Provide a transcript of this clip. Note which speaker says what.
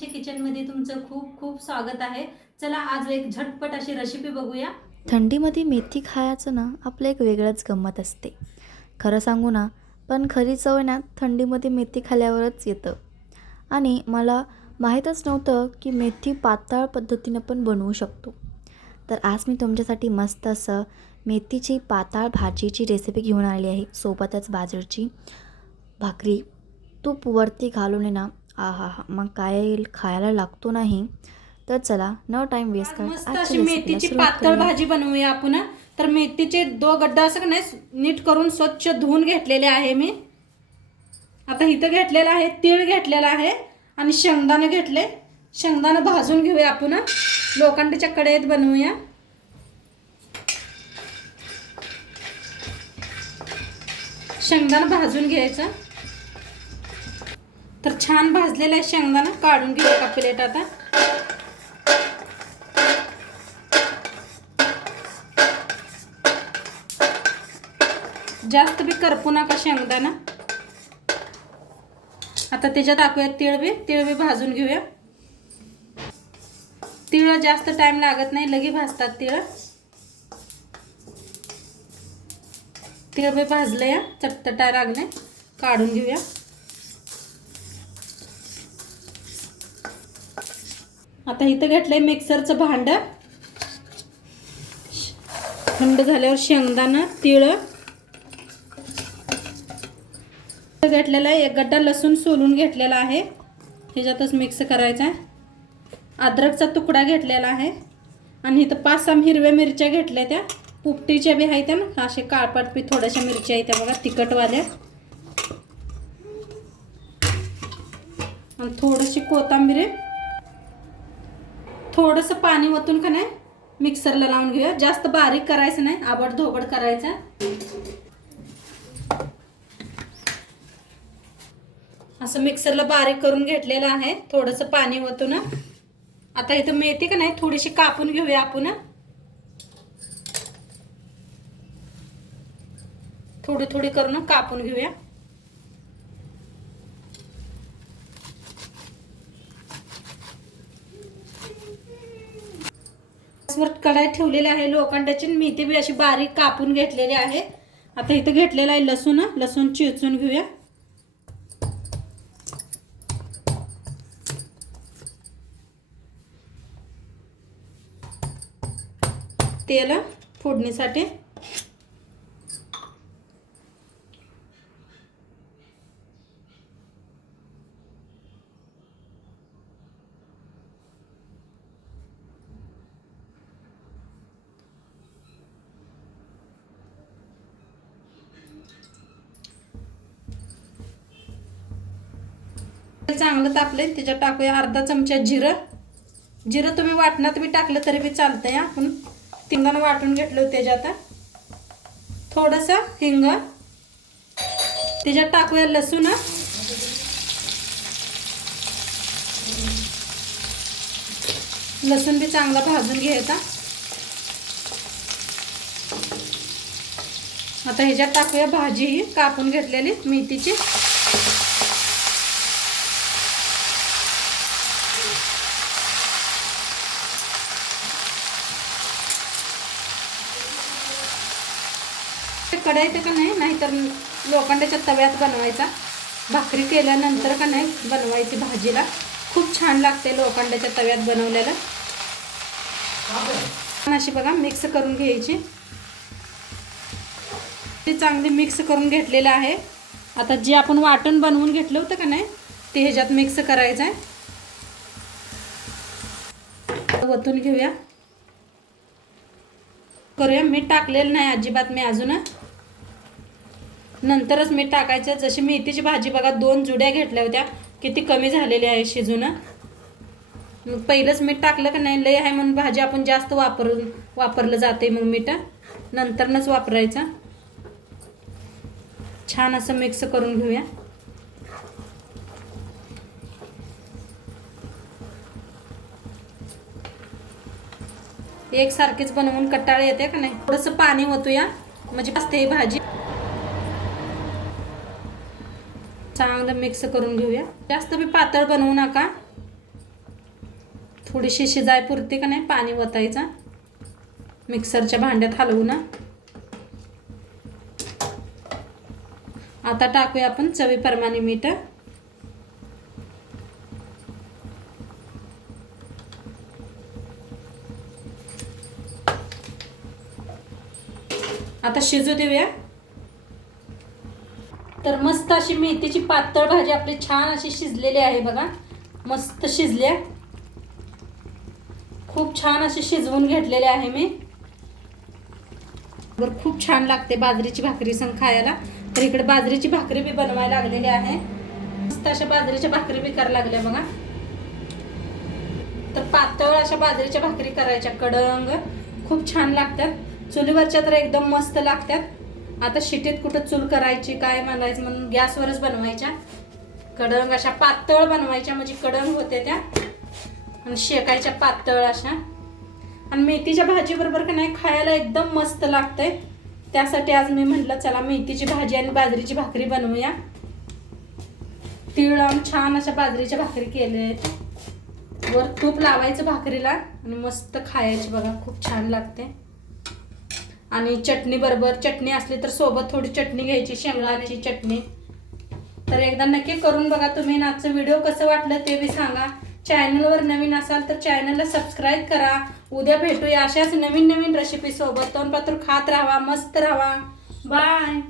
Speaker 1: फॅमिलीमध्ये तुमचं खूप खूप स्वागत आहे. चला आज एक झटपट अशी रेसिपी बघूया.
Speaker 2: थंडीमध्ये मेथी खायचं ना आपलं एक वेगळंच गंमत असते. खरं सांगू ना पण खरी चव आहे ना थंडीमध्ये मेथी खाल्ल्यावरच येतं. आणि मला माहीतच नव्हतं की मेथी पातळ पद्धतीनं पण बनवू शकतो. तर आज मी तुमच्यासाठी मस्त असं मेथीची पाताळ भाजीची रेसिपी घेऊन आली आहे. सोबतच बाजरीची भाकरी. तूप वरती घालून आहे ना आ हा हा मग काय खायला लागतो नाही. तर चला न टाईम वेस्ट
Speaker 1: मस्त अशी मेथीची पातळ. भाजी बनवूया आपण तर मेथीचे दो गड्डा असं का नाही नीट करून स्वच्छ धुवून घेतलेले आहे मी. आता इथं घेतलेलं आहे तीळ घेतलेला आहे आणि शेंगदाणे घेतले. शेंगदाणे भाजून घेऊया आपण लोखंडाच्या कढईत बनवूया. शेंगदाणा भाजून घ्यायचं. छान भाजलेलं आहे शेंगदाणा. काढून घेऊया का प्लेट आता. जास्त बी करपू नका शेंगदाणा. आता त्याच्यात टाकूया तीळ बी. तीळ बी भाजून घेऊया. तिळ जास्त टाइम लागत नाही लगे भाजतात तिळ. तिळ बी भाजले या चटचटा लागले काढून घेऊया. आता इथं घेतलं आहे मिक्सरचं भांडं. थंड झाल्यावर शेंगदाणा तिळ. घेतलेला आहे एक गड्डा लसूण सोलून घेतलेला आहे. ह्याच्यातच मिक्स करायचा आहे. अद्रकचा तुकडा घेतलेला आहे. आणि इथं पाच सहा हिरव्या मिरच्या घेतल्या त्या. पुपटीच्या बी आहेत ना असे काळपाट बी थोड्याशा मिरच्या आहेत त्या बघा तिखटवाल्या. आणि थोडीशी कोथिंबीर आहे. थोडंसं पाणी वतून का नाही मिक्सरला लावून घेऊया. जास्त बारीक करायचं नाही आबड धोबड करायचं. असं मिक्सरला बारीक करून घेतलेलं आहे थोडंसं पाणी वतून आता इथं मेथी का नाही थोडीशी कापून घेऊया आपण. थोडी थोडी करून कापून घेऊया. कढाई ठेवलेली आहे लोखंडाची मेथी बी अशी बारीक कापून घेतलेली आहे. आता इथं घेतलेलं आहे लसूण लसूण चिचून घेऊया. तेल फोडणीसाठी. चांगलं तापलंय. त्याच्यात टाकूया अर्धा चमचा जिरं. जिरं तुम्ही वाटणात तुम्ही टाकलं तरी बी चालतंय आपण तिंगण वाटून घेतलं त्याच्यात थोडंसं हिंग. त्याच्यात टाकूया लसूण लसूण बी चांगला भाजून घ्यायचा आता ह्याच्यात टाकूया भाजी ही कापून घेतलेली मेथीची. कढायचं का नाही नाहीतर लोखंडाच्या तव्यात बनवायचा. भाकरी केल्यानंतर का नाही बनवायची भाजीला. खूप छान लागते लोखंडाच्या तव्यात बनवलेलं. अशी बघा मिक्स करून घ्यायची. ते चांगली मिक्स करून घेतलेलं आहे. आता जे आपण वाटण बनवून घेतलं होतं का नाही ते ह्याच्यात मिक्स करायचं आहे. वतून घेऊया. करूया. मीठ टाकलेलं नाही अजिबात मी अजून. नंतरच मीठ टाकायचं. जशी मेथीची भाजी बघा दोन जुड्या घेतल्या होत्या. किती कमी झालेली आहे शिजून. मग पहिलंच मीठ टाकलं का नाही लय आहे म्हणून भाजी आपण जास्त वापर वापरलं जाते मग मीठ. नंतरनच वापरायचं. छान असं मिक्स करून घेऊया. एकसारखीच बनवून कट्टाळे येते का नाही? थोडंसं पाणी ओतूया. म्हणजे असते ही भाजी. चांगलं मिक्स करून घेऊया. जास्त बी पातळ बनवू नका. थोडीशी शिजायपुरती का नाही पाणी ओतायचं मिक्सरच्या भांड्यात हलवू ना. आता टाकूया आपण चवीप्रमाणे मीठ. आता शिजू देऊया. तर मस्त अशी मेथीची पातळ भाजी आपली छान अशी शिजलेली आहे बघा. मस्त शिजल्या. खूप छान अशी शिजवून घेतलेले आहे मी. बरं खूप छान लागते बाजरीची भाकरी संग खायला. तर इकडे बाजरीची भाकरी बी बनवायला लागलेली आहे. मस्त अशा बाजरीच्या भाकरी बी करायला लागल्या बघा. तर पातळ अशा बाजरीच्या भाकरी करायच्या कडंग. खूप छान लागतात. चुलीवरच्या तर एकदम मस्त लागतात. आता शिटीत कुठं चूल करायची काय म्हणायचं म्हणून गॅसवरच बनवायच्या. कडंग अशा पातळ बनवायच्या म्हणजे कडंग होते त्या. आणि शेकायच्या पातळ अशा. आणि मेथीच्या भाजीबरोबर का नाही खायला एकदम मस्त लागतंय. त्यासाठी आज मी म्हटलं चला मेथीची भाजी आणि बाजरीची भाकरी बनवूया. तीळ लावून छान अशा बाजरीच्या भाकरी केल्या आहेत वर तूप लावायचं भाकरीला आणि मस्त खायची बघा खूप छान लागते. आणि चटणी बरोबर चटणी असली तर सोबत थोडी चटणी घ्यायची शेंगदाण्याची चटणी. तर एकदा नक्की करून बघा तुम्ही आजचं व्हिडिओ कसं वाटलं ते बी सांगा. चॅनलवर नवीन असाल तर चॅनलला सबस्क्राईब करा. उद्या भेटूया अशाच नवीन नवीन रेसिपीसोबत तोंडपात्र खात राहा मस्त राहा. बाय